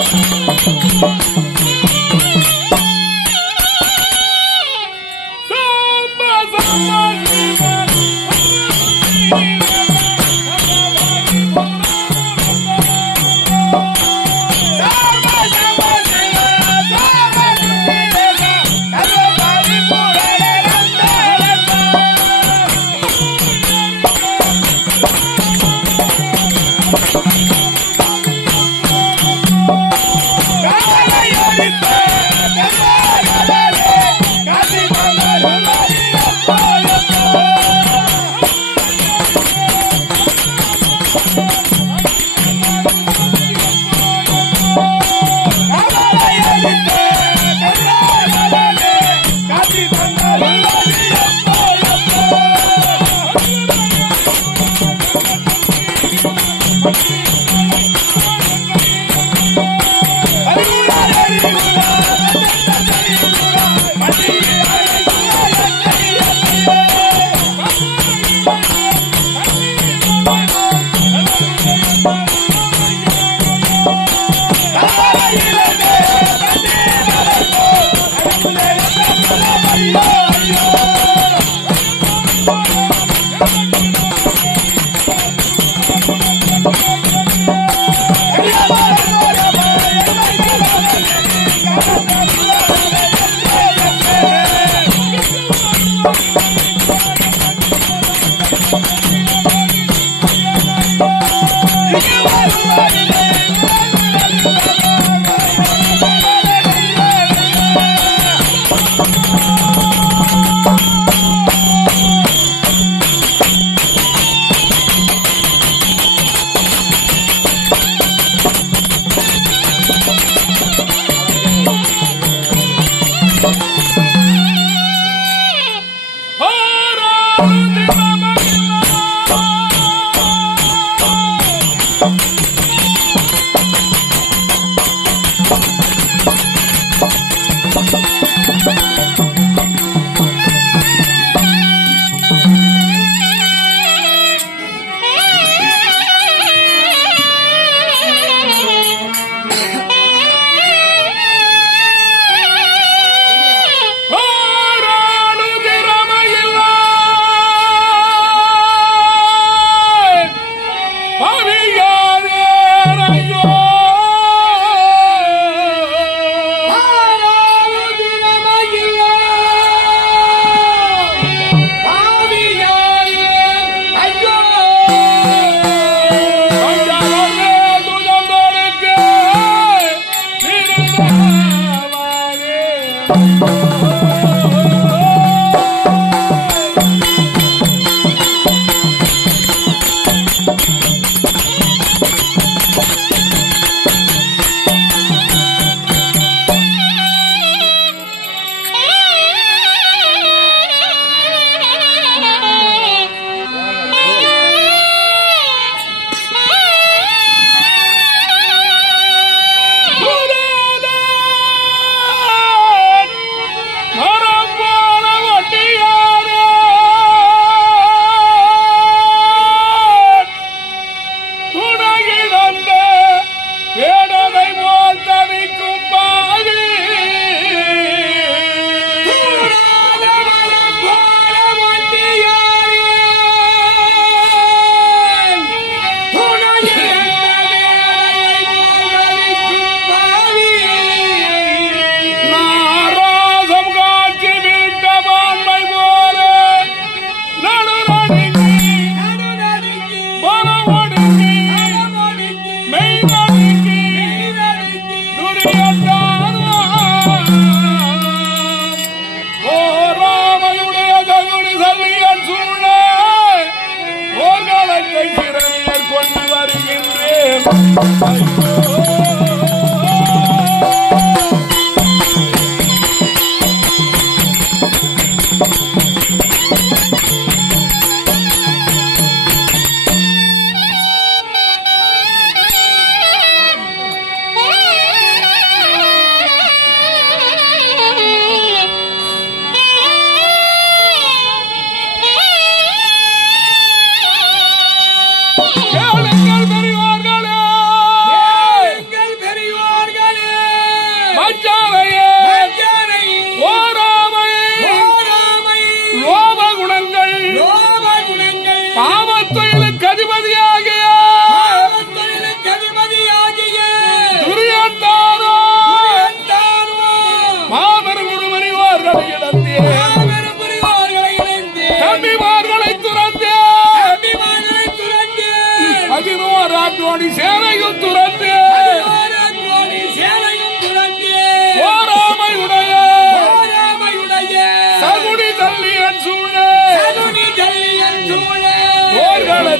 Hallelujah!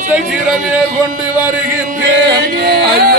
பச்சை சிறமே கொண்டு வருகின்றேன். ஐயோ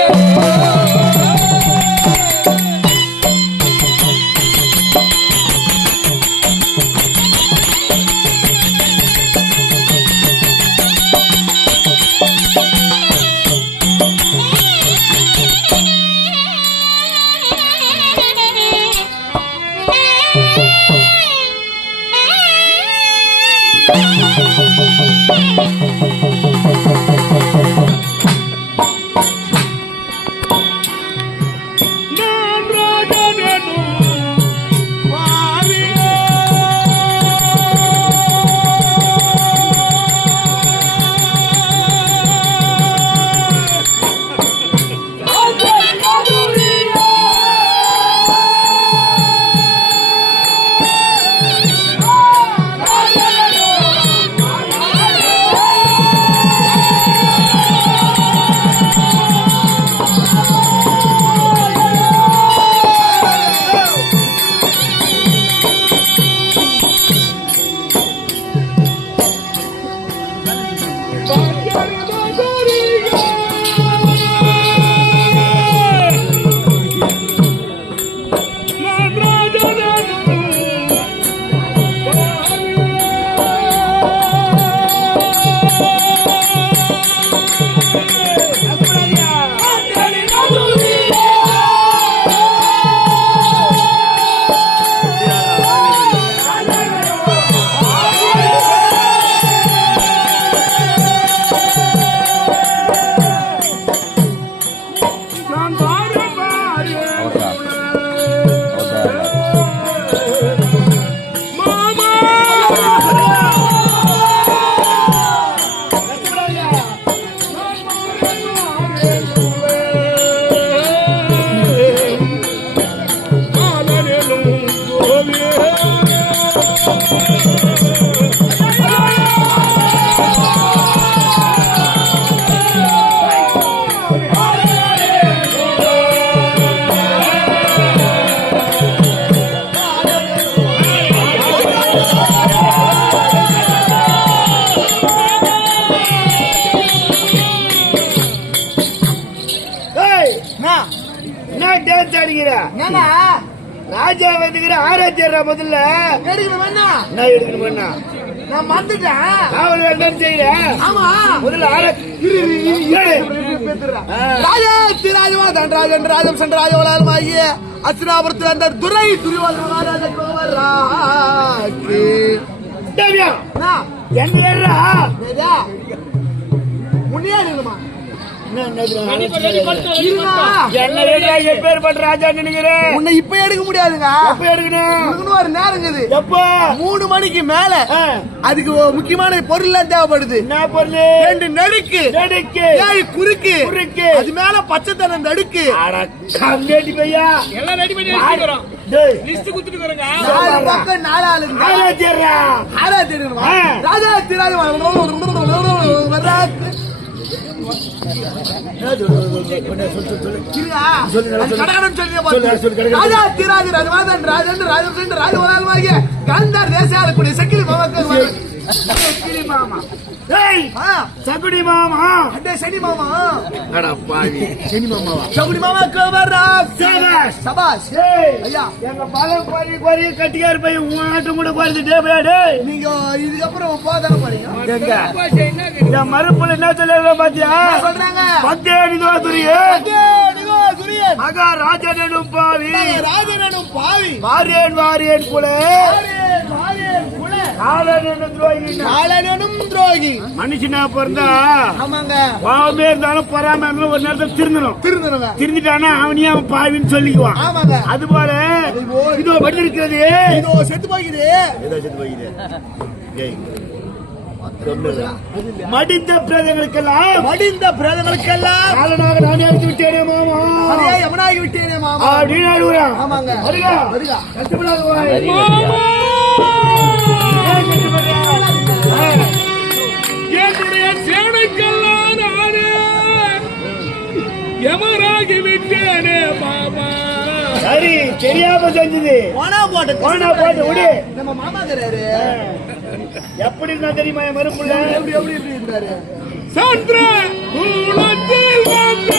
ராஜா வந்துக்கிற ஆராய்ச்சியர் முதல்ல எடுக்கணுமா நான் மறந்துட்டேன். என்ன செய்யறேன்? ஆமா முதல்ல ராஜன் ராஜம் சென்ற ராஜவளாலுமாகி அர்ச்சனாபுரத்தில் அந்த துரை முன்னியாடுமா உன்னை இப்ப எடுக்க முடியாதுங்க. ஒரு நேரம் எப்ப 3 மணிக்கு மேல அதுக்கு முக்கியமான பொருள் எல்லாம் தேவைப்படுது. என்ன பொருள்? 2 நடுக்கு 7 குறுக்கு அது மேல பச்சை தரம் நடுக்கு எல்லாம் ரெடி பண்ணி வச்சிருக்கோம். லிஸ்ட் குடுத்துட்டு வரங்க. 4 பக்கம் 4 ஆளுங்க. ராஜா திராஜ கந்தார் தேசாலக்கூடிய சக்கிலி மாமா சகுடி மாமா சனி மாமா சனி மாமாவா சகுடி மாமா சபாஷ் ஐயா எங்க பலம் கோரி கட்டியா இருப்பேன் உன் கூட குறைஞ்சிட்டே நீங்க இதுக்கப்புறம் போதான போறீங்க. என் மறுப்புல என்ன சொல்ல பாத்தியா சொல்றாங்க மகாராஜனும் பாவி வாரியன் குலே துரோகி மனுஷனா பிறந்தா பாவமே இருந்தாலும் பொறாம இருந்தாலும் ஒரு நேரத்தில் திருந்துட்டானா அவனையும் அவன் பாவின்னு சொல்லிக்குவான். அது போல இதோ படி இருக்கிறது செத்து போகிறது மடிந்த பிரேதங்களுக்கெல்லாம் காலனாக நானே அடித்து விட்டேனே மாமா எவனாகி விட்டேனே மாமா அப்படின்னு அழுகுறான். என்னுடைய சேனைக்கெல்லாம் நானே எவனாகி விட்டேனே மாமா. சரி தெரியாம செஞ்சது போட்டு விடு. நம்ம மாமா எப்படி இருந்தா தெரியுமா என் மறுப்புள்ள எப்படி இருந்தாரு? சந்திர குலத்தில் வந்த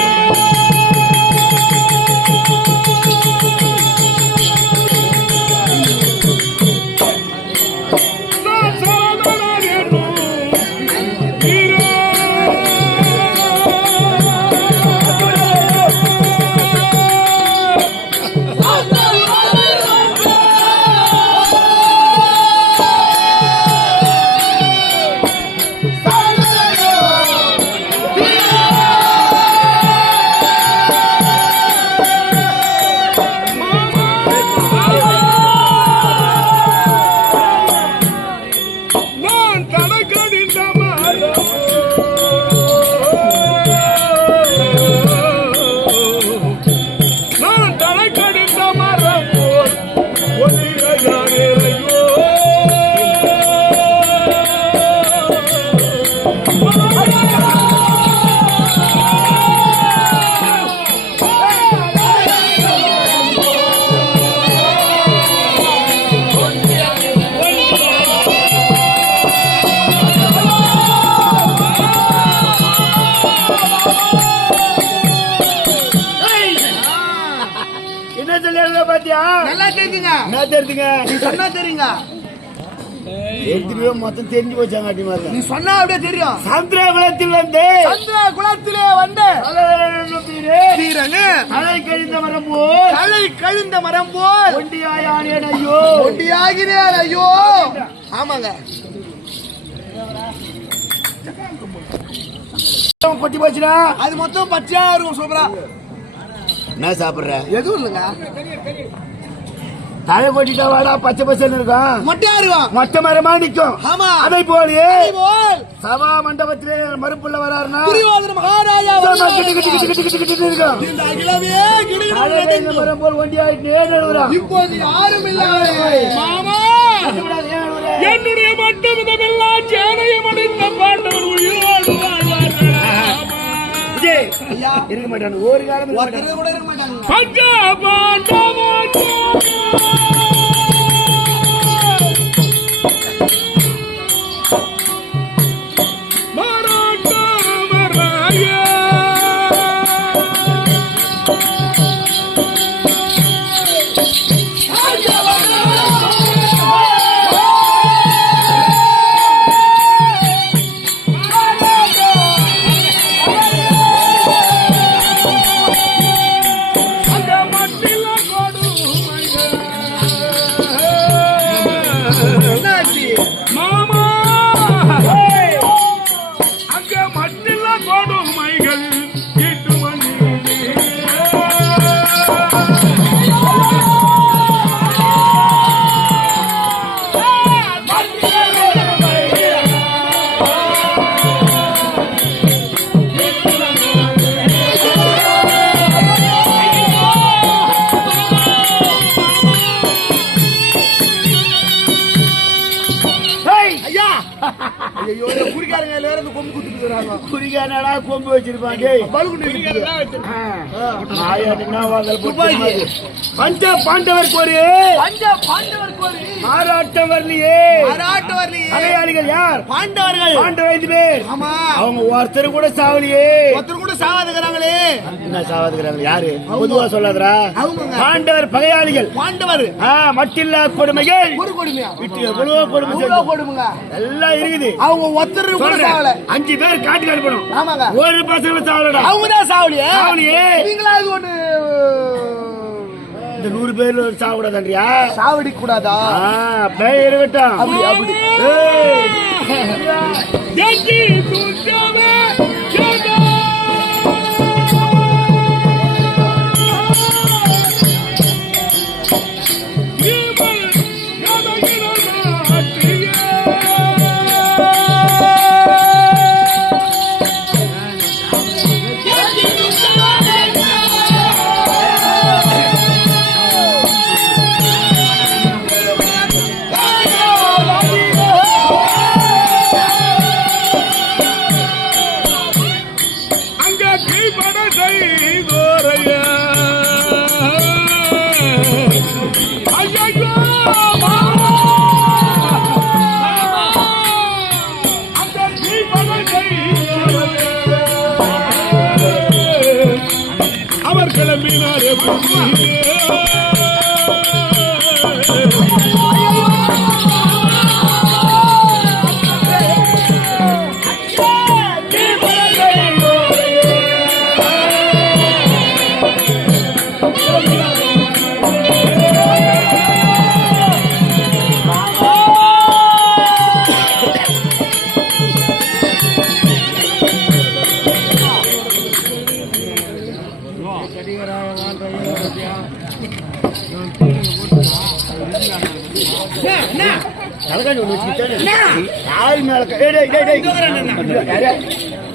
மொத்தம் தெரிஞ்சு போச்சாங்க. நீ சொன்னா அப்படியே தெரியும். சந்திர குலத்தில் வந்து சந்திர குலத்திலே வந்து தலை கழிந்த மரம் போல் தலை கழிந்த மரம் போல் ஒண்டியாயானேன் ஐயோ ஒண்டியாகினேன் ஐயோ. ஆமாங்க கொட்டி போச்சுனா அது மொத்தம் பச்சையா இருக்கும். சூப்பரா என்ன சாப்பிடுற? எதுவும் இல்லைங்க. தலை கொட்டிட்டா வாடா பச்சை பச்சைன்னு இருக்கும். மொட்டையா இருக்கும். மொட்டை மரமா நிக்கும். ஆமா அதை போல் சபா மண்டபத்திலே மறுப்புள்ள வராருன்னா மகாராஜா மரம் போல் ஒண்டியாயிட்டு இப்போது யாரும் இல்லை. என்னுடைய மட்டும் இதெல்லாம் சேனையம் அடைந்த பாண்டவர் உயிரோடு இருக்க மாட்டாங்க. ஒரு காலம் கூட இருக்க மாட்டாங்க. கொம்பு வச்சிருப்பாங்க. பஞ்ச பாண்டவர் கோரி மாறாட்டம் வரலையே. மலையாளிகள் யார்? பாண்டவர்கள். பாண்டவர் 5 பேர். அவங்க ஒருத்தர் கூட சாவலையே. ஒருத்தர் கூட சாவாதுங்கிறாங்களே. என்ன சாவாதுங்கிறாங்க? யாரு? பொதுவா சொல்லாதரா. பாண்டவர் பகையாளிகள். பாண்டவர் மட்டில்லா கொடுமைகள். ஒரு கொடுமையா? எவ்வளவு கொடுமை எல்லாம் இருக்குது. அவங்க ஒருத்தர் கூட சாவல. 5 பேர் காட்டுக்கு அனுப்பணும். ஒரு பசங்க சாவலடா. அவங்க தான் சாவலியே. நீங்களாவது ஒண்ணு இந்த 100 பேர்ல சாவக்கூடாதான்றியா? சாவடி கூடாதா? பேய் இருக்கட்டும். அப்படி அப்படி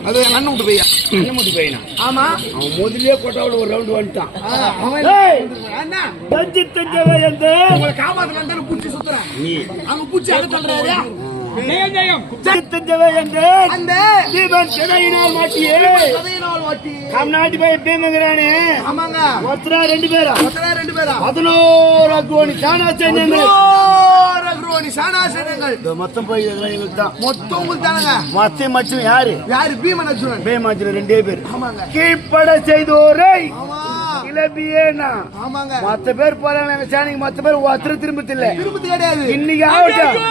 அது அண்ணன் விட்டு போய்யா பையனா ஆமா அவன் முதல்லயே கொட்டாவில் ஒரு ரவுண்ட் வந்துட்டான் உங்களை காப்பாத்துல இருந்தாலும் பூச்சி சுத்துறேன் அங்க பூச்சி அங்க சொல்றாரு அந்த தீபன் சிறையினால் மாட்டியே கதையினால் வாட்டி கம்நாட்டி போய் பேமங்கிறானே ஆமாங்க ஒருத்தரா ரெண்டு பேரா 11 அக்ரோனி சாணாச்சேனங்கள் அக்ரோனி சாணாச்சேனங்கள் மொத்தம் போய் எங்களுக்கு தான் மொத்தம் உங்களுக்கு தானங்க மொத்தம் மச்சும் யாரு பீமன் அர்ஜுனன் பேமாச்சுன ரெண்டே பேர் ஆமாங்க கீழ்பட செய்தோரை ஆமா கிளம்பியேனா ஆமாங்க மொத்த பேர் போறாங்க சேனைக்கு மொத்த பேர் ஒருத்தர் திரும்பத்தில்லை திருப்பதி கிடையாது இன்னைக்கு ஆகட்டும்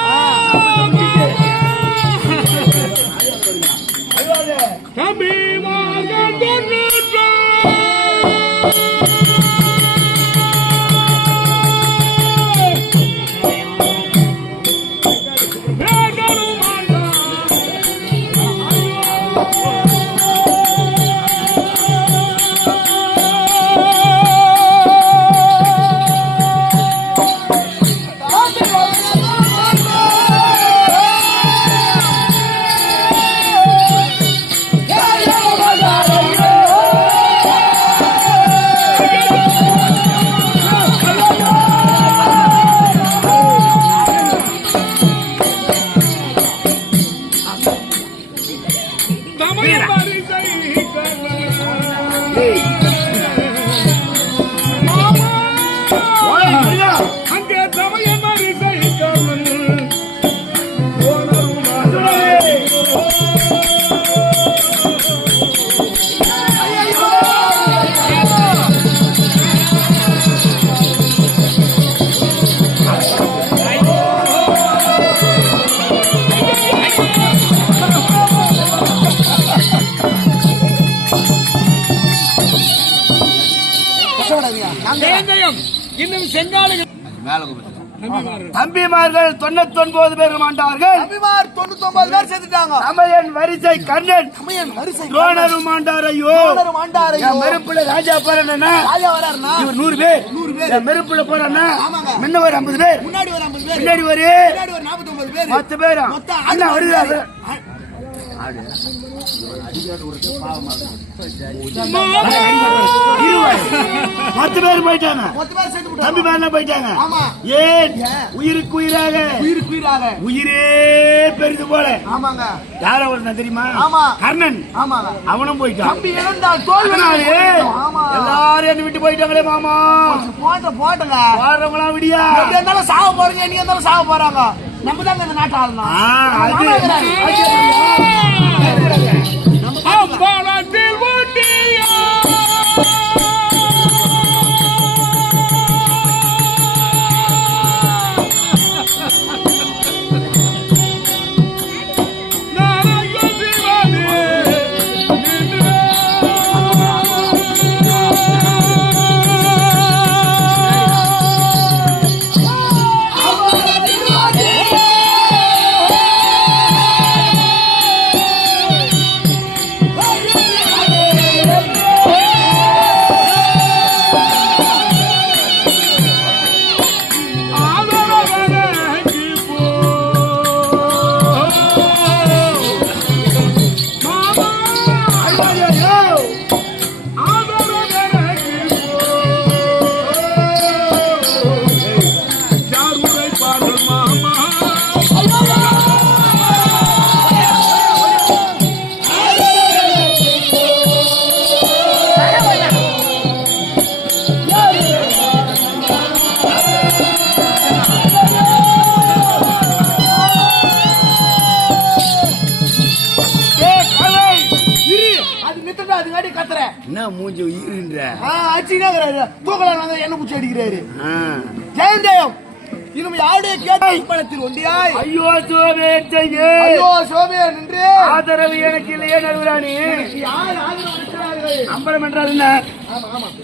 இன்னும் செங்காலுங்க தம்பிமார்கள் 99 பேர் மாண்டார்கள் தம்பிமார் 99 பேர் செத்துட்டாங்க தமையன் வரிசை கர்ணன் தமையன் வரிசை துரோணரும் மாண்டாரையோ மெருப்புல ராஜா போறானா ராஜா வராருனா இவர் 100 பேர் மெருப்புல போறானா முன்ன ஒரு 50 பேர் முன்னாடி ஒரு 50 பேர் பின்னாடி ஒரு 49 பேர் 10 பேர் அண்ணா வருது பத்து பேர் போயிட்டாங்க தம்பி மேல போயிட்டாங்க ஏன் உயிருக்கு உயிராக உயிரே பெரிது போல ஆமாங்க யார ஒரு தெரியுமா கர்ணன் அவனும் போயிட்டான் எல்லாரும் என்ன விட்டு போயிட்டாங்களே மாமா போட்டுங்க வாரவங்களாம் விடியா இருந்தாலும் சாவ போறீங்க நீங்க இருந்தாலும் சாவ போறாங்க நம்ம தாங்க இந்த நாட்டு ஆளுனா என்ன மூஞ்சி ஈருன்ற அடிச்சுக்கிறாரு தூக்கலாம் வந்து என்ன பூச்சி அடிக்கிறாரு ஜெயம் ஜெயம் இன்னும் யாருடைய கேட்டாய் பணத்தில் ஒண்டியாய் ஐயோ சோமே செய்யே ஐயோ சோமே நின்று ஆதரவு எனக்கு இல்லையே நடுவராணி யார் ஆதரவு இருக்கிறார்கள் அம்பலம் என்றால் என்ன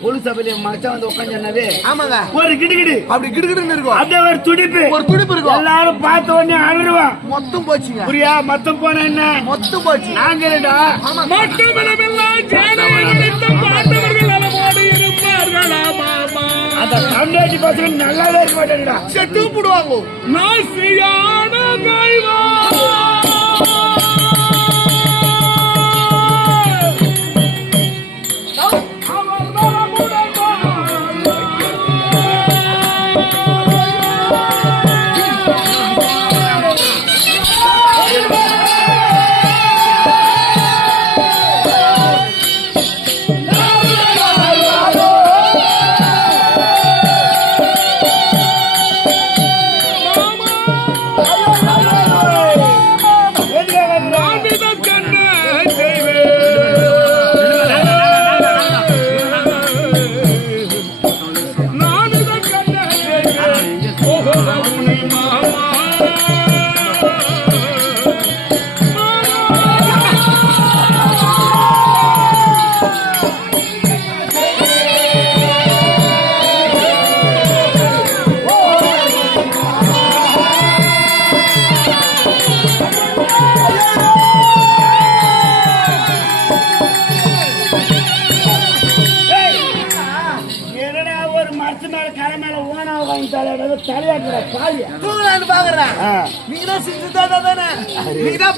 பொது சபையில மச்சான் வந்து உட்காந்துனவே ஆமாங்க ஒரு கிடுகிடு அப்படி கிடுகிடுன்னு இருக்கும் அப்படியே ஒரு துடிப்பு இருக்கும் எல்லாரும் பார்த்த உடனே அழுவான் மொத்தம் போச்சுங்க புரியா மொத்தம் போன என்ன மொத்தம் போச்சு நாங்கடா அந்த கம்யூனிட்டி பசங்க நல்லாவே இருக்க மாட்டேங்கடா செட்டு போடுவாங்க நாசியான கைவா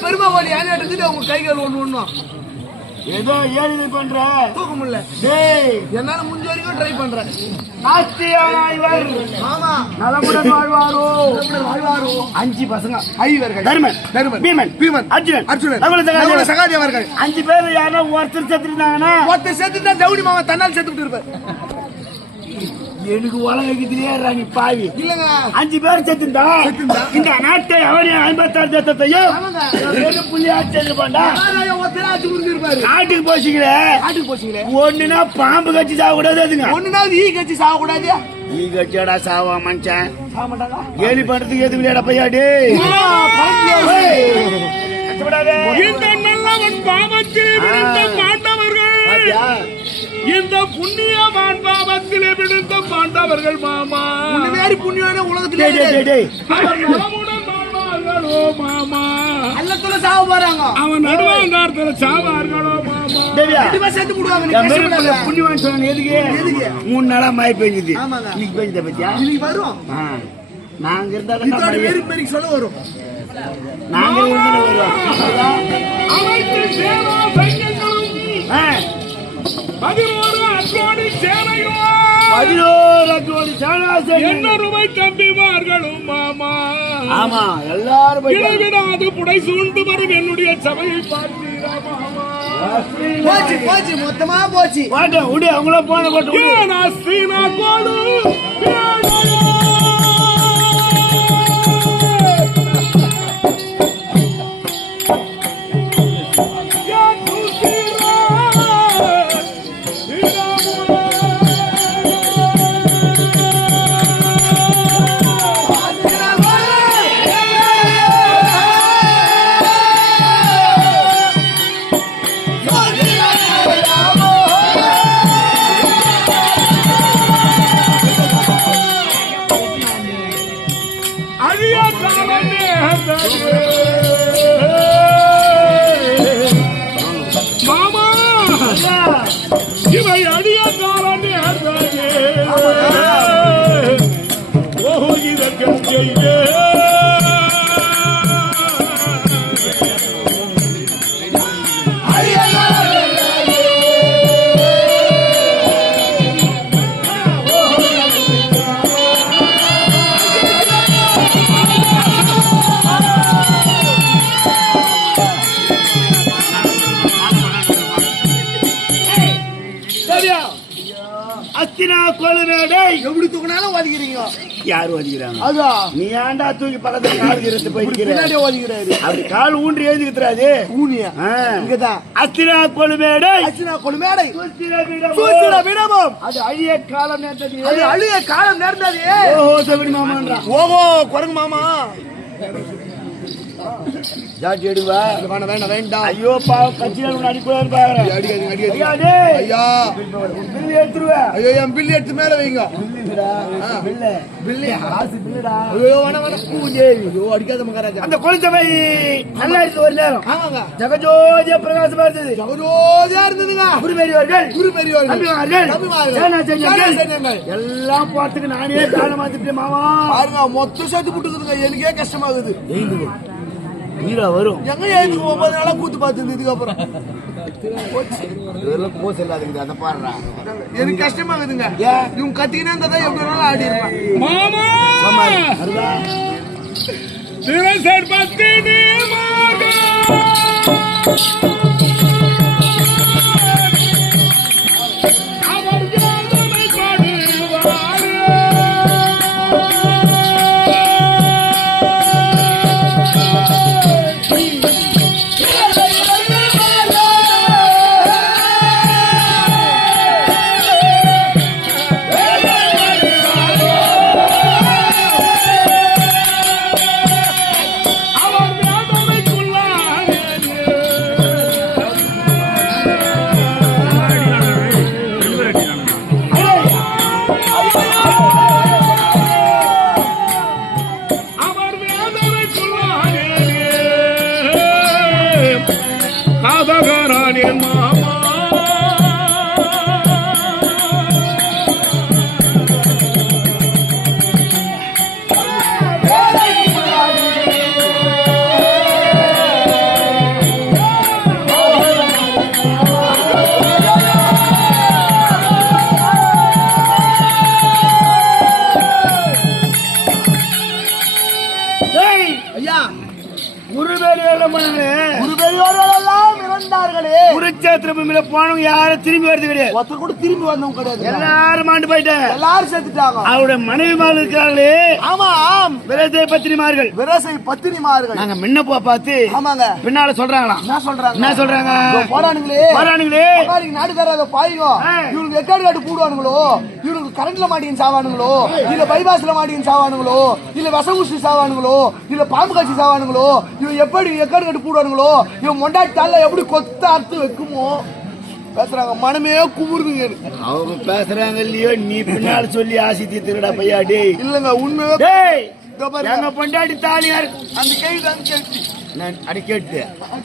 பெருமை ஓடி எடுத்துட்டு உங்க கைகள் ஒண்ணு ஏதோ ஏழு பண்ற தூக்க முடியல என்னால முடிஞ்ச வரைக்கும் ட்ரை பண்றேன் ஆமா நலமுடன் வாழ்வாரோ வாழ்வாரோ 5 பசங்க ஐவர்கள் தர்மன் பீமன் அர்ஜுனன் நகுல சகாதேவர்கள் 5 பேர் யாரோ ஒருத்தர் செத்துட்டாங்கன்னா ஒருத்தர் செத்துட்டா தவுடி மாமா தன்னால் செத்துட்டு இருப்பார் எனக்கு உலகத்திலேயே நீ பாவி இல்லங்க 5 பேர் செத்துண்டா இந்த நாட்டை அவனே 56 தேசத்தையும் புள்ளி ஆட்சி பண்ணா நாட்டுக்கு போச்சுங்களே ஒண்ணுனா பாம்பு கட்சி சாக கூடாது அதுங்க ஒண்ணுனா ஈ கட்சி சாக கூடாது ஈ கட்சியாடா சாவா மனுஷன் ஏழி பண்றதுக்கு எது விளையாட பையாடி இந்த நல்லவன் பாவத்தில் விழுந்த பாண்டவர்கள் இந்த புண்ணியவான் பாவத்திலே விழுந்த பாண்டவர்கள் மாமா வேறு புண்ணியமான உலகத்திலே மாமா அல்லத்துல சாவ போறாங்க அவன் நடுவாங்காரத்துல சாவார்களோ மாமா சேர்த்து போடுவாங்க புண்ணியவான் சொன்ன எதுக்கு 3 நாளா மழை பெஞ்சுது இன்னைக்கு பெஞ்சத பத்தியா இன்னைக்கு வரும் நாங்க இருந்தா சொல்ல வரும் நாங்க வருவோம் அனைத்து சேவா சைன்யங்களும் 11 அட்வாடி சேனையும் 11 அட்வாடி சேனை என்ன ரூபாய் தம்பிமார்களும் மாமா ஆமா எல்லாரும் இடைவிடாது புடை சூழ்ந்து வரும் என்னுடைய சபையை பார்த்தீரா மாமா போச்சு மொத்தமா போச்சு வாங்க உடி அவங்கள போன போட்டு ஏனா சீனா கோடு எப்படி தூக்கினாலும் ஒதுக்கிறீங்க. யாரு ஒதுக்கிறாங்க? அதான் நீ ஏன்டா தூக்கி பக்கத்துல கால் இருந்து போயிருக்கிற? பின்னாடியே ஒதுக்கிறாரு. அப்படி கால் ஊன்றி எழுதிக்கிறாது. ஊனியா இங்கதான் அஸ்தினா கொழுமேடை அர்ச்சனா கொள்மேடை சுத்திர சூத்திர விடமும் அது அழிய காலம் நேர்ந்தது. அது அழிய காலம் நேர்ந்தது. ஓஹோ சபடி மாமான்றா. ஓஹோ குரங்கு மாமா ஜாட்டி எடுவா. வேணாம் வேண்டாம் வேண்டாம். ஐயோ பாவம் கட்சியால் உன்னை அடிக்கூடாது பாக்குறேன். அடிக்காதீங்க அடிக்காதீங்க. ஐயா டேய். ஐயா பில்லு எடுத்துருவேன். ஐயோ என் பில்லு எடுத்து மேல வைங்க. பில்லு பில்லு காசு பில்லுடா. ஐயோ வேணாம் வேணாம். பூஜேவி ஐயோ அடிக்காத மகாராஜா. அந்த கொளிச்சபை நல்லா இருக்கு ஒரு நேரம். ஆமாங்க ஜெகஜோதிய பிரகாசமா இருந்தது. ஜகஜோதியா இருந்ததுங்க. குரு பெரியவர்கள் குரு பெரியவர்கள் நம்பிமார்கள் நபிமார்கள் சேனா செஞ்சவர்கள் செஞ்சவர்கள். எல்லாம் பார்த்துக்கு நானே காலம் மாத்திட்டேன் மாமா. பாருங்க மொத்தம் சேர்த்து போட்டுக்குதுங்க. எனக்கே கஷ்டமாகுது. வீரா வரும் எங்க எழுந்து 9 நாளா கூத்து பார்த்து இதுக்கு அப்புறம் இதெல்லாம் கோஸ் இல்லாதீங்க. அதை பாடுறா எனக்கு கஷ்டமாகுதுங்க. இவங்க கத்திக்கினே இருந்தா தான் எப்படி வேணாலும் ஆடி இருக்கலாம். மாமா திரசர் பத்தினி மாமா அவர் ஜாதனை பாடுவார். அவர் வேதனைக்குள்ளானே. அவர் வேதனைக்குள்ளானே. காதகரானே மாமா ஐயா குரு பெரியவர்கள் குரு பெரியவர்கள் எல்லாம் இறந்தார்களே. குருச்சேத்திர பூமியில போனவங்க யாரும் திரும்பி வருது கிடையாது. ஒருத்தர் கூட திரும்பி வந்தவங்க கிடையாது. எல்லாரும் மாண்டு போயிட்டாங்க. எல்லாரும் செத்துட்டாங்க. அவருடைய மனைவிமார்கள் இருக்கிறார்களே ஆமா ஆம் விரதை பத்திரிமார்கள். விரசை பத்தினிமார்கள். நாங்க முன்ன பார்த்து ஆமாங்க பின்னால சொல்றாங்களாம். என்ன சொல்றாங்க? என்ன சொல்றாங்க? போறானுங்களே போறானுங்களே. அகாலிக்கு நாடு தராத பாயுங்க. இவனுக்கு எக்காடு காட்டு போடுவானுங்களோ, இவனுக்கு கரண்ட்ல மாட்டின்னு சாவானுங்களோ, இல்ல பைபாஸ்ல மாட்டின்னு சாவானுங்களோ, இல்ல விஷகுஷ்டி சாவானுங்களோ, இல்ல பாம்பு காட்சி சாவானுங்களோ, இவன் எப்படி எக்காடு காட்டு போடுவானுங்களோ, இவன் மொண்டாட்டி தால எப்படி கொத்த அறுத்து வைக்குமோ பேசுறாங்க. மனமே குமுறுதுங்க எனக்கு. அவங்க பேசுறாங்க இல்லையோ நீ பின்னால சொல்லி ஆசி தீர்த்துடா பையா. டேய் இல்லங்க உண்மையே டேய் இதோ பாருங்க. எங்க பொண்டாட்டி தாலியார் அந்த கேள்வி தான் கேட்டு நான் அடி கேட்டு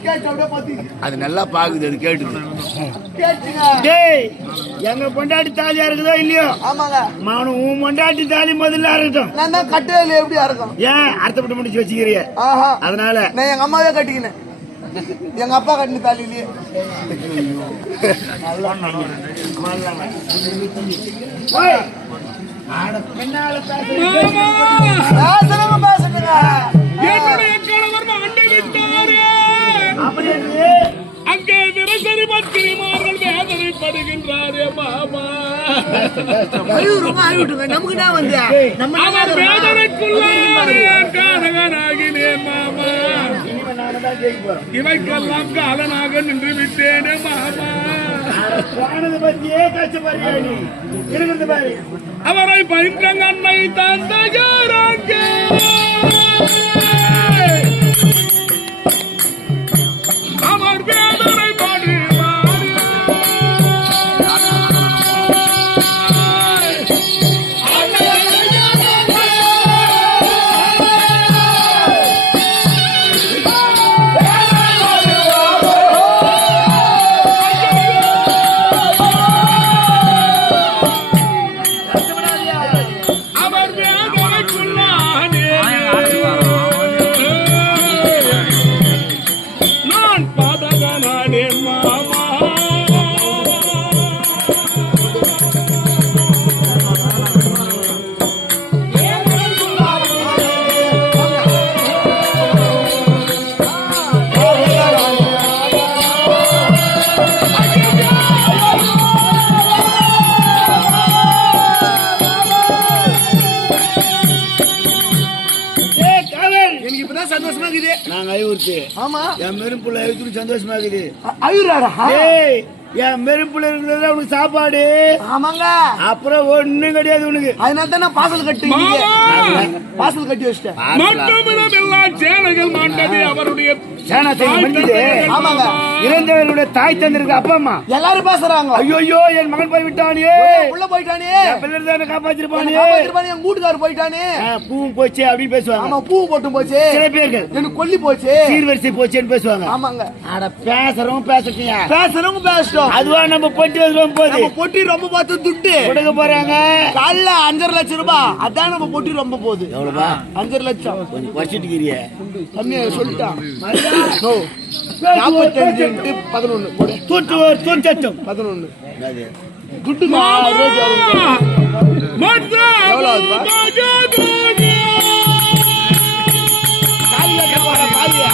கேட்டு அப்படியே பாத்தீங்க அது நல்லா பாக்குது. அது கேட்டுது. கேட்டுங்க. டேய் எங்க பொண்டாட்டி தாலியா இருக்குதோ இல்லையோ ஆமாங்க மானும் உன் பொண்டாட்டி தாலி முதல்ல இருக்கட்டும். நான் தான் கட்டையில எப்படி இருக்கும். ஏன் அர்த்தப்பட்டு முடிச்சு வச்சுக்கிறிய? ஆஹா அதனால நான் எங்க அம்மாவே கட்டிக்கினேன். எங்க அப்பா கட்டின தாலிலேயே ஓய், ஆட பின்னால பேசுறது பேசுறவங்க பேசுங்க. என்னுடைய கணவர் மாண்டு விட்டாரே. அப்படி இருக்கு. அங்கே தினசரி பத்திரிமார்கள் வேதனைப்படுகின்றாரே மாமா. நமக்கு தான் வந்து அவர் வேதனைக்குள்ளாரே காரகனாகினேன் மாமா. இனிமே நாம தான் ஜெயிக்க போறோம். இவைக்கெல்லாம் காலனாக நின்று விட்டேனே மாமா. போனது பத்தியே கஷ்டப்படுறியா நீ? இருக்கிறது பாரு. அவரை பயின்ற கண்ணை தந்தையாராங்க அவர் வேதனை பாடுவார். அவர் வேதனைக்குள்ளானே. இருக்குது. நாங்க ஐயூர்த்து. ஆமா என் மெரும்புள்ள ஐயூர்த்து சந்தோஷமா இருக்குது. ஐயூராடா? ஏய் என் மெரும்புள்ள இருக்கிறது உனக்கு சாப்பாடு. ஆமாங்க. அப்புறம் ஒண்ணும் கிடையாது உனக்கு. அதனால தான் நான் பாசல் கட்டி பாசல் கட்டி வச்சிட்டேன். மட்டுமிடமெல்லாம் சேனைகள் மாண்டது அவருடைய சேனா செய்ய மண்டிது. ஆமாங்க. இறந்தவர்களுடைய தாய் தந்திருக்கு அப்பா அம்மா எல்லாரும் பேசுறாங்க. ஐயோ என் மகன் போய் விட்டானே, உள்ள போயிட்டானே, என் பிள்ளை தானே காப்பாத்திருப்பானே, என் வீட்டுக்காரர் போயிட்டானே, பூவும் போச்சு அப்படின்னு பேசுவாங்க. ஆமா பூ போட்டும் போச்சு, சில பேர்கள் எனக்கு கொல்லி போச்சு, சீர்வரிசை போச்சுன்னு பேசுவாங்க. ஆமாங்க. அட பேசுறவங்க பேசுறீங்க, பேசுறவங்க பேசட்டும். அதுவா நம்ம பொட்டி வச்சுருவோம் போது நம்ம பொட்டி ரொம்ப பார்த்து துட்டு கொடுக்க போறாங்க. காலைல 5.5 லட்சம் ரூபாய். அதான் நம்ம பொட்டி ரொம்ப போகுது. எவ்வளவுப்பா? 5.5 லட்சம். கொஞ்சம் குறைச்சிட்டுக்கிறிய கம்மியா சொல்லிட்டான். 45 11 போடு. தூச்சட்டும் 11 என்னது? துட்டுமா? எவ்வளவு ஆகுதுப்பா? காலியா போறா, காலியா.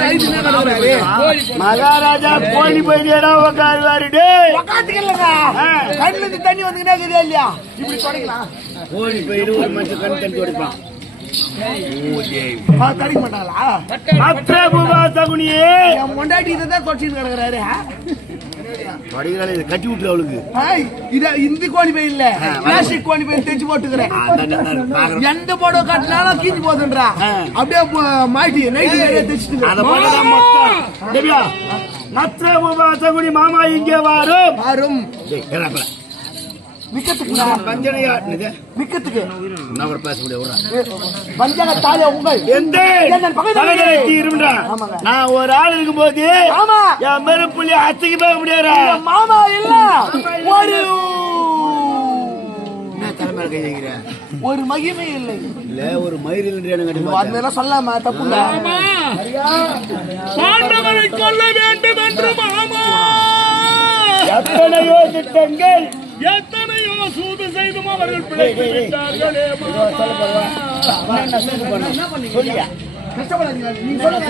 அதிகமா தான் சொல்லுவேன். மகாராஜா கோழி போயிடா உக்காருவாரு. கண்ணுல இருந்து தண்ணி வந்துக்கிட்டே இருக்குதா இல்லையா? இப்படி தொடக்கலாம். கோழி போயிடு ஒரு மனுஷன் கண் தண்ணி கொடுப்பான். தடிக்க மாட்டாங்களா? என் பொண்டாட்டி இதான் தொடச்சின்னு கிடக்குறாரு. படிக்கிறாள் இதை கட்டி விட்டுரு அவளுக்கு. இந்த கோழி பை இல்ல, பிளாஸ்டிக் கோழி பை தைச்சு போட்டுக்கிறேன். எந்த போடோ காட்டினாலும் கீஞ்சி போதுன்றா. அப்படியே மாட்டி நைட்டு தைச்சிட்டு மாமா இங்கே வரும் மிக்கத்துக்கு மிக்கத்துக்கு பேச முடியாது. பஞ்சக தாலே உங்கள் நான் ஒரு ஆள் இருக்கும் போது என் மேலும் புள்ளி அத்தைக்கு பார்க்க முடியாது. மாமா இல்ல ஒரு தலைமையில கை வைக்கிறேன். ஒரு மகிமை இல்லை இல்ல ஒரு மயிரில் அதெல்லாம் சொல்லாம தப்பு இல்ல. பாண்டவரை கொல்ல வேண்டும் என்று மாமா எத்தனையோ திட்டங்கள், எத்தனையோ சூது செய்தும் அவர்கள் பிழைத்து விட்டார்களே. சொல்லியா கஷ்டப்படாதீங்க, நீங்க சொல்லுங்க.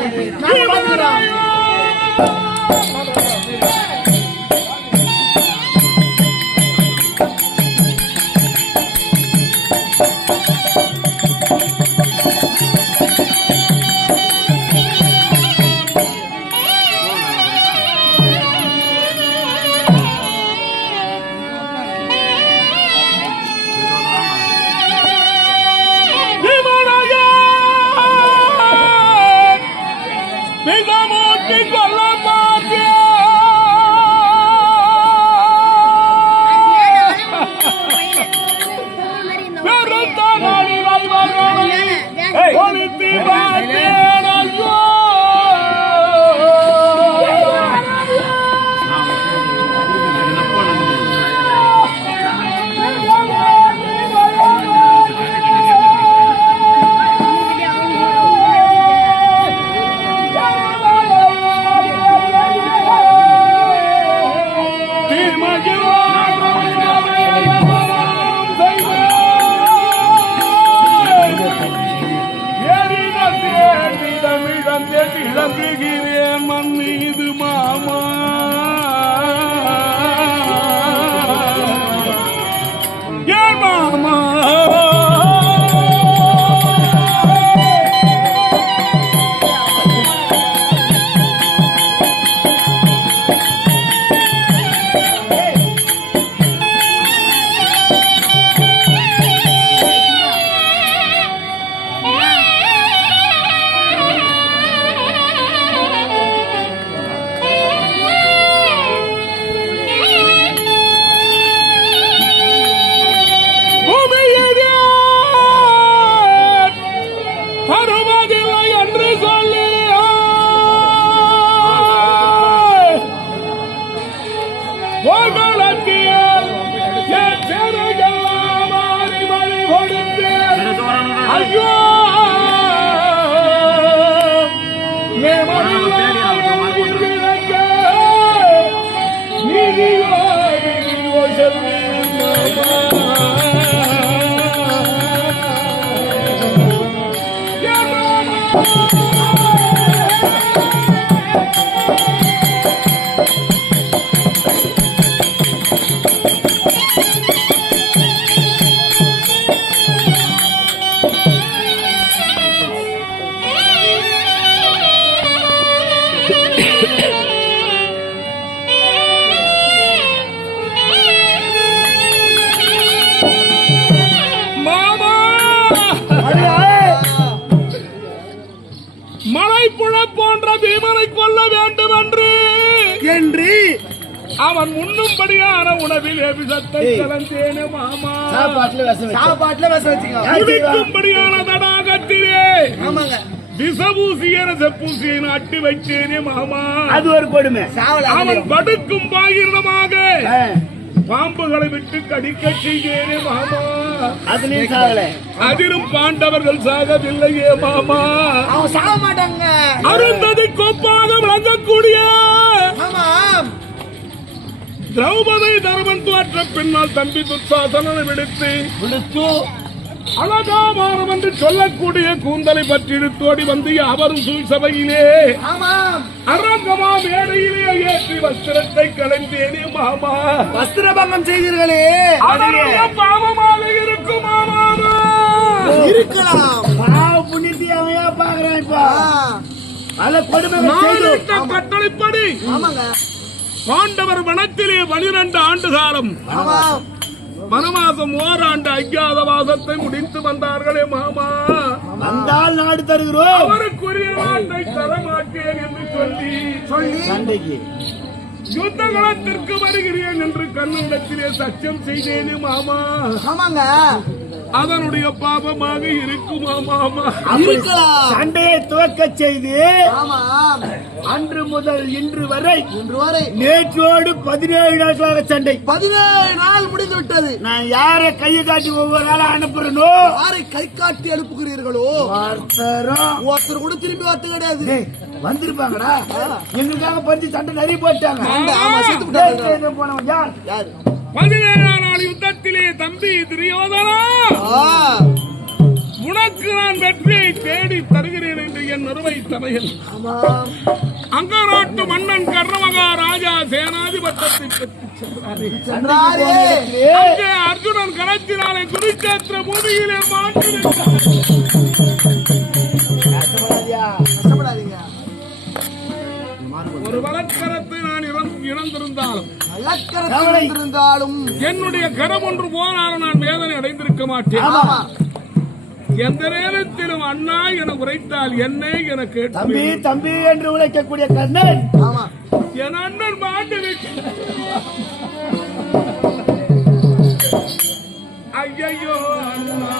அவன் உண்ணும்படியான உணவில் விஷத்தை கலந்தேனே மாமா. சாப்பாட்டுல விஷம் வச்சுக்கோ. குடிக்கும்படியான தடாகத்திலே ஆமாங்க. விஷபூசிய ரசப்பூசியை நாட்டி வைத்தேனே மாமா. அது ஒரு கொடுமை. அவன் படுக்கும் பாயிரமாக பாம்புகளை விட்டு கடிக்க செய்தேனே மாமா. அதுலயும் சாவல. அதிலும் பாண்டவர்கள் சாகவில்லையே மாமா. அவன் சாக மாட்டாங்க. அருந்ததி கொப்பாக விளங்கக்கூடிய ஆமாம். திரௌபதி தர்மன் தோற்ற பின்னால் தம்பி துர்சாசனனை விடுத்து அழகாமாரம் என்று சொல்லக்கூடிய கூந்தலை பற்றி இழுத்தோடி வந்து அவரும் சபையிலே அரங்கமா மேடையிலே ஏற்றி வஸ்திரத்தை கலைந்தேனே மாமா. வஸ்திரபங்கம் செய்தீர்களே, பாவமாக இருக்கும் மாமா. இருக்கலாம். புண்ணியத்தையா பாக்குறேன். இப்ப பல கொடுமை கட்டளைப்படி பாண்டவர் வனத்திலே 12 ஆண்டு காலம் வனவாசம் ஓராண்டு அஞ்ஞாத வாசத்தை முடித்து வந்தார்களே மாமா. வந்தால் நாடு தருகிறோம். அவருக்குரிய நாட்டை தரமாட்டேன் என்று சொல்லி சண்டைக்கு யுத்த களத்திற்கு வருகிறேன் என்று கண்ணிடத்திலே சத்தியம் செய்தேனே மாமா. ஆமாங்க. அதனுடைய பாபமாக இருக்குமா மாமா? சண்டையை துவக்க செய்து அன்று முதல் இன்று வரை நேற்றோடு 17 நாட்களாக சண்டை. 17 நாள் முடிந்து விட்டது. நான் யாரை கையை காட்டி ஒவ்வொரு நாளும் அனுப்புறனோ, யாரை கை காட்டி அனுப்புகிறீர்களோ ஒருத்தர் கூட திரும்பி வரது கிடையாது. வந்திருப்பாங்கடா, எங்களுக்காக பறிச்சு சண்டை நிறைய போட்டாங்க. போனவன் யார்? 17ஆம் நாள் யுத்தத்திலே தம்பி துரியோதனா, உனக்கு நான் வெற்றியை தேடி தருகிறேன் என்று என் நறுவை சபையில் அங்கநாட்டு மன்னன் கர்ணமகா ராஜா சேனாதிபத்தத்தை பெற்று சென்றாரே. அங்கே அர்ஜுனன் கரத்தினாலே குருச்சேத்திர பூமியிலே மாற்றி ஒரு வழக்கரத்தை நான் இழந்திருந்தாலும் என்னுடைய கரம் ஒன்று போனாலும் நான் வேதனை அடைந்திருக்க மாட்டேன். எந்த நேரத்திலும் அண்ணா என உரைத்தால் என்னை என கேட்டு தம்பி என்று உழைக்கக்கூடிய கண்ணன் என் அண்ணன் மாண்டு ஐயோ அண்ணா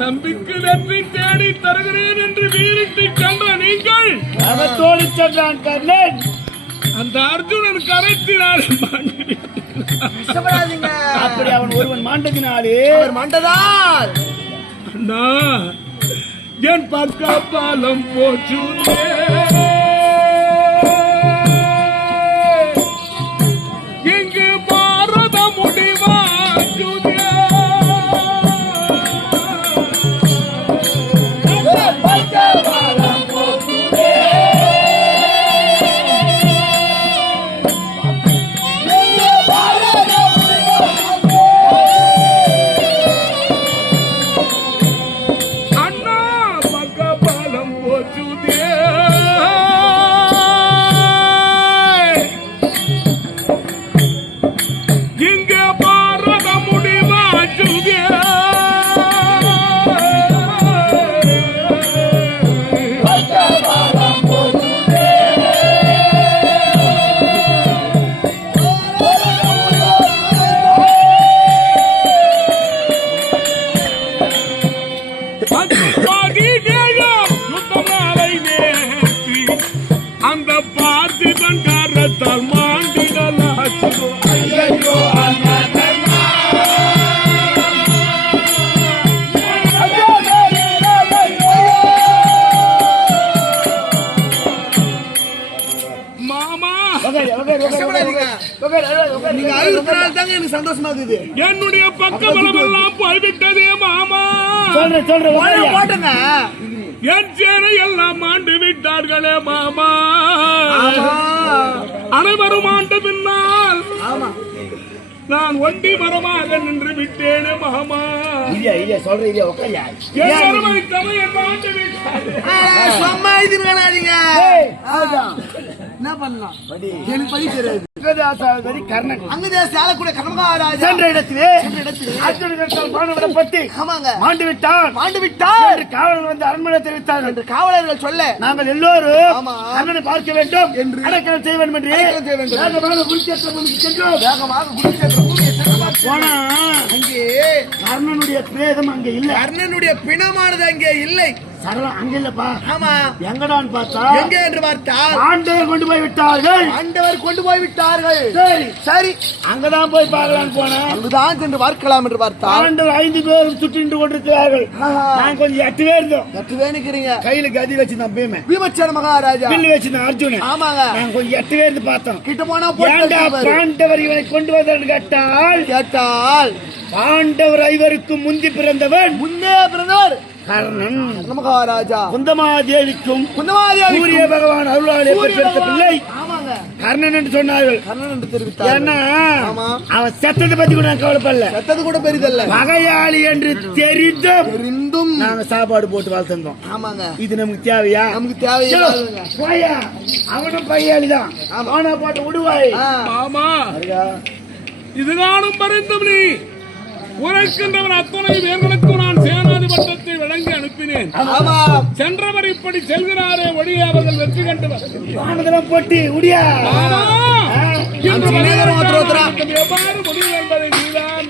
தம்பிக்கு வெற்றி தேடி தருகிறேன் என்று வீரிட்டு கண்ட நீங்கள் தோழி சென்றான் கண்ணன். அந்த அர்ஜுனன் கரைத்தினார் அப்படி அவன் ஒருவன் மாண்டதினாலே மாண்டதால் அண்ணா என் பக்க பாலம் போச்சு இங்கு பாரத முடிவா அண்ணா பக்க பாலம் போச்சு கரத்தால் மாண்டிடலாச்சுதோ ஐயோ அண்ணா மாமா நீங்க அழுகிறதுனால தாங்க எனக்கு சந்தோஷமா இருக்குது. என்னுடைய பக்கபலமெல்லாம் போய்விட்டதே மாமா. போட்டுங்க. என் சேனை எல்லாம் ஆண்டு விட்டார்களே மாமா. அனைவரும் ஆண்டு பின்னால் நான் ஒண்டி மரமாக நின்று விட்டேனே மாமா. சும்மா இது வேணாதீங்க. என்ன பண்ணலாம்? எனக்கு பதி தெரியாது. அங்கதேச ஆளக்கூடிய கர்மகாராஜா சென்ற இடத்திலே அர்ஜுனன் பாண்டவரைப்பட்டு மாண்டு விட்டான் என்று காவலர்கள் வந்து அரண்மனை தெரிவித்தார்கள். என்று காவலர்கள் சொல்ல நாங்கள் எல்லோரும் அண்ணனை பார்க்க வேண்டும் என்று அடக்கலம் செய்ய வேண்டும் என்று வேகமாக குருச்சேத்திர பூமிக்கு சென்றோம். போனா அங்கே கர்ணனுடைய பிரேதம் அங்கே இல்லை. கர்ணனுடைய பிணமானது அங்கே இல்லை. சரளம் அங்க இல்லப்பா. ஆமா. எங்கடான்னு பார்த்தா எங்க என்று பார்த்தால் ஆண்டவர் கொண்டு போய் விட்டார்கள். ஆண்டவர் கொண்டு போய் விட்டார்கள். சரி சரி அங்கதான் போய் பார்க்கலான்னு போனேன். அங்குதான் சென்று பார்க்கலாம் என்று பார்த்தால் ஆண்டவர் 5 பேரும் சுற்றிண்டு கொண்டிருக்கிறார்கள். நான் கொஞ்சம் 8 பேர் இருந்தோம். 8 பேர் நிக்கிறீங்க. கையில கதி வச்சிருந்தான் பீமே. பீமச்சேன மகாராஜா பில்லு வச்சிருந்தான் அர்ஜுனன். ஆமாங்க. நான் கொஞ்சம் 8 பேர் இருந்து பார்த்தோம். கிட்ட போனா பாண்டவர் இவனை கொண்டு வந்தான்னு கேட்டால் பாண்டவர் 5 முந்தி பிறந்தவன் முன்னே பிறந்தவர் கர்ணன். மகாராஜா குந்தமாதேவிக்கும் குந்தமாதேவி சூரிய பகவான் அருளாலே பெற்ற பிள்ளை ஆமாங்க கர்ணன் என்று சொன்னார்கள். கர்ணன் என்று தெரிவித்தார். ஏன்னா அவன் செத்ததை பத்தி கூட நான் கவலைப்படல. செத்தது கூட பெரிதல்ல. பகையாளி என்று தெரிந்தும் நாங்க சாப்பாடு போட்டு வளர்த்தோம். ஆமாங்க. இது நமக்கு தேவையா? நமக்கு தேவையில்லை. போயா அவனும் பகையாளிதான். அவனை போட்டு விடுவாய். மாமா இது நானும் பறிந்தும் நீ உரைக்கின்றவன் அத்தனை பேர்களுக்கும் நான் சேனாதி பட்டத்தை வழங்கி அனுப்பினேன். சென்றவர் இப்படி செல்கிறாரே ஒழிய அவர்கள் வெற்றி கண்டவர் போட்டி உடியா எவ்வாறு முடிவு என்பதை நீதான்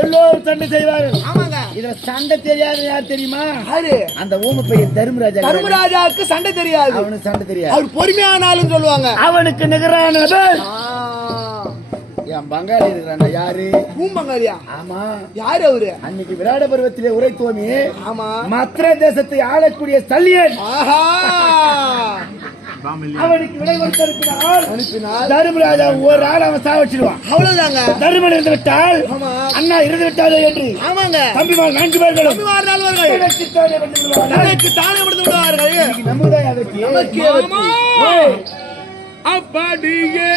எல்லோரும் சண்டை செய்வார்கள். இதுல சண்டை தெரியாது யார் தெரியுமா? அந்த ஊம பையன் தர்மராஜா. தர்மராஜாவுக்கு சண்டை தெரியாது. அவனுக்கு சண்டை தெரியாது. அவர் பொறுமையானாலும் சொல்லுவாங்க. அவனுக்கு நிகரானவன் என் பங்காளி இருக்கிறான். யாரு? பூம்பங்காளியா? ஆமா. யாரு அவரு? அன்னைக்கு விராட பருவத்திலே உரைத்தோமே. ஆமா. மத்திர தேசத்தை ஆளக்கூடிய சல்லியன். அவனுக்கு விடை கொடுத்து அனுப்பினால் தர்மராஜா ஒரு ஆள் அவன் சாவச்சிடுவான். அவ்வளவுதாங்க. தர்மன் இருந்து விட்டால் அண்ணா இருந்து விட்டாலே என்று தம்பிமார் 4 பேர்களும் அப்படியே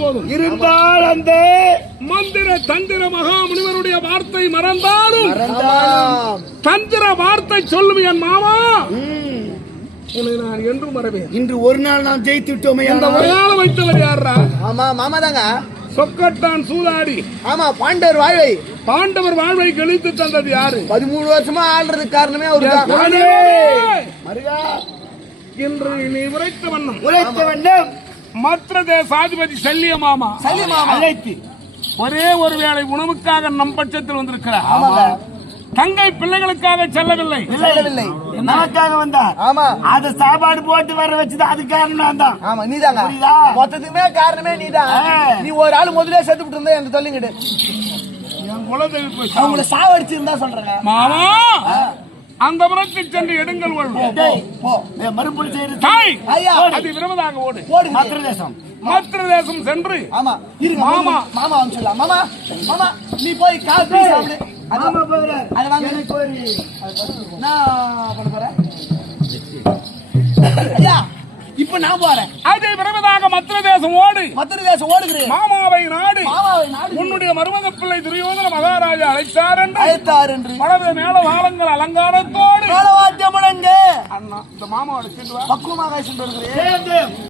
போதும். இருந்தால் அந்த மந்திர தந்திர மகாமுனிவருடைய வார்த்தை மறந்தாலும் தந்திர வார்த்தை சொல்லும் என் மாமா, உன்னை நான் என்றும் மறவேன். இன்று ஒரு நாள் நாம் ஜெயித்து விட்டோமே. இந்த உரையாள வைத்தவர் யாரா? ஆமா மாமா தாங்க. சொக்கட்டான் சூதாடி. ஆமா, பாண்டவர் வாழ்வை கழித்து தந்தது யாரு? 13 வருஷமா ஆள்றதுக்கு காரணமே அவருதான். மருகா, இன்று நீ உரைத்த வண்ணம் மற்ற தேசாதிபதி செல்லிய மாமா அழைத்து ஒரே ஒரு வேளை உணவுக்காக நம் பட்சத்தில் வந்திருக்கிறார். தங்கை பிள்ளைகளுக்காக செல்லவில்லை, நமக்காக வந்தார். ஆமா, அத சாப்பாடு போட்டு வர வச்சது அது காரணம் தான். ஆமா, நீதாங்க. மொத்தத்துக்குமே காரணமே நீதான். நீ ஒரு ஆள் முதலே செத்து விட்டு இருந்தா எனக்கு சொல்லிங்கிடு. அவங்கள சாவடிச்சிருந்தா சொல்றேன் மாமா. அந்த புறத்தில் சென்று எடுங்கள் மறுபடி செய்யறது அது விரும்பதாக ஓடு. மற்ற தேசம் சென்று ஆமா மாமா மாமா சொல்லலாம். மாமா மாமா நீ போய் காபி சாப்பிடு. இப்ப நான் போறேன். அதை விரும்பதாக மற்ற தேசம் ஓடு. ஓடுகிறேன். மாமாவை நாடு. உன்னுடைய மருமக பிள்ளை துரியோதன மகாராஜா அழைத்தார் என்று மனது மேல வாழங்கள் அலங்காரத்தோடு வாத்தியம் முழங்க. அண்ணா இந்த மாமாவோட சென்று பக்குவமாக சென்று வருகிறேன்.